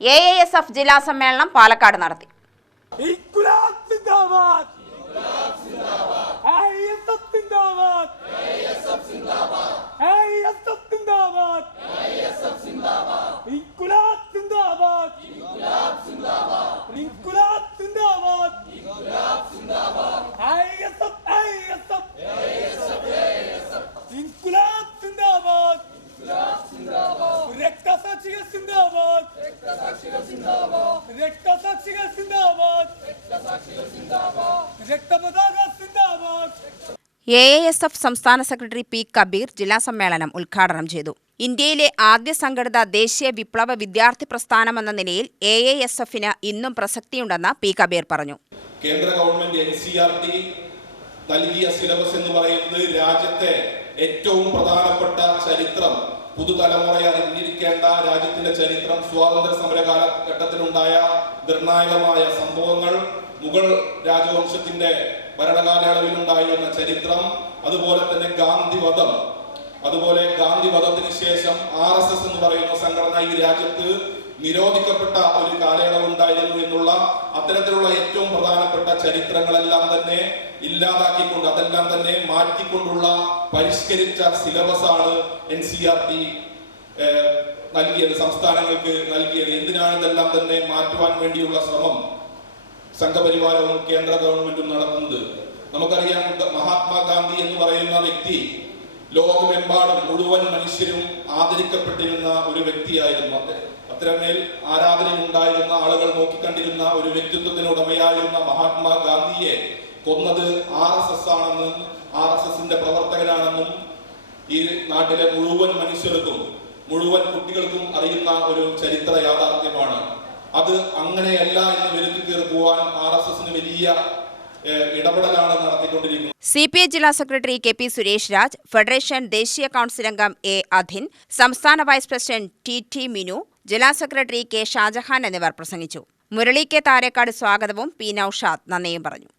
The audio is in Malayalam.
AASF ജില്ലാ സമ്മേളനം പാലക്കാട് നടത്തി. AASF സംസ്ഥാന സെക്രട്ടറി പി കബീർ ജില്ലാ സമ്മേളനം ഉദ്ഘാടനം ചെയ്തു. ഇന്ത്യയിലെ ആദ്യ സംഘടിത ദേശീയ വിപ്ലവ വിദ്യാർത്ഥി പ്രസ്ഥാനമെന്ന നിലയിൽ AASFന് ഇന്നും പ്രസക്തിയുണ്ടെന്ന് പി കബീർ പറഞ്ഞു. കേന്ദ്ര ഗവൺമെന്റ് NCERT നൽകിയ സിലബസ് എന്ന് പറയുന്നത് രാജ്യത്തെ ഏറ്റവും പ്രധാനപ്പെട്ട ചരിത്രം, പുതുതലമുറയെ അറിഞ്ഞിരിക്കേണ്ട രാജ്യത്തിന്റെ ചരിത്രം, സ്വാതന്ത്ര്യ സമര കാലഘട്ടത്തിലുണ്ടായ നിർണായകമായ സംഭവങ്ങൾ, മുഗൾ രാജവംശത്തിന്റെ ഭരണകാലയളവിലുണ്ടായിരുന്ന ചരിത്രം, അതുപോലെ തന്നെ ഗാന്ധിവധം, അതുപോലെ ഗാന്ധിവധത്തിന് ശേഷം RSS എന്ന് പറയുന്ന സംഘടന ഈ രാജ്യത്ത് നിരോധിക്കപ്പെട്ട ഒരു കാലയളവുണ്ടായിരുന്നു എന്നുള്ള അത്തരത്തിലുള്ള ഏറ്റവും പ്രധാനപ്പെട്ട ചരിത്രങ്ങളെല്ലാം തന്നെ ഇല്ലാതാക്കിക്കൊണ്ട്, അതെല്ലാം തന്നെ മാറ്റിക്കൊണ്ടുള്ള പരിഷ്കരിച്ച സിലബസാണ് NCERT നൽകിയത്, സംസ്ഥാനങ്ങൾക്ക് നൽകിയത്. എന്തിനാണ് ഇതെല്ലാം തന്നെ മാറ്റുവാൻ വേണ്ടിയുള്ള ശ്രമം സംഘപരിവാരവും കേന്ദ്ര ഗവൺമെന്റും നടത്തുന്നത്? നമുക്കറിയാം, മഹാത്മാഗാന്ധി എന്ന് പറയുന്ന വ്യക്തി ലോകമെമ്പാടും മുഴുവൻ മനുഷ്യരും ആദരിക്കപ്പെട്ടിരുന്ന ഒരു വ്യക്തിയായിരുന്നു. അത്രമേൽ ആരാധനയുണ്ടായിരുന്ന, ആളുകൾ നോക്കിക്കണ്ടിരുന്ന ഒരു വ്യക്തിത്വത്തിനുടമയായിരുന്ന മഹാത്മാഗാന്ധിയെ കൊന്നത് RSS ആണെന്നും RSSന്റെ പ്രവർത്തകനാണെന്നും ഈ നാട്ടിലെ മുഴുവൻ മനുഷ്യർക്കും മുഴുവൻ കുട്ടികൾക്കും അറിയുന്ന ഒരു ചരിത്ര യാഥാർത്ഥ്യമാണ്. അത് അങ്ങനെയല്ല എന്ന് വരുത്തി തീർക്കുവാൻ RSSന് വലിയ ഇടപെടലാണ് നടത്തിക്കൊണ്ടിരിക്കുന്നത്. CPI ജില്ലാ secretary KP Suresh Raj, federation ദേശീയ കൗൺസിൽ അംഗം A അധിൻ, സംസ്ഥാന വൈസ് പ്രസിഡന്റ് TT മിനു, ജില്ലാ സെക്രട്ടറി K ഷാജഹാൻ എന്നിവർ പ്രസംഗിച്ചു. മുരളി K താരേക്കാട് സ്വാഗതവും P നൌഷാദ് നന്ദിയും പറഞ്ഞു.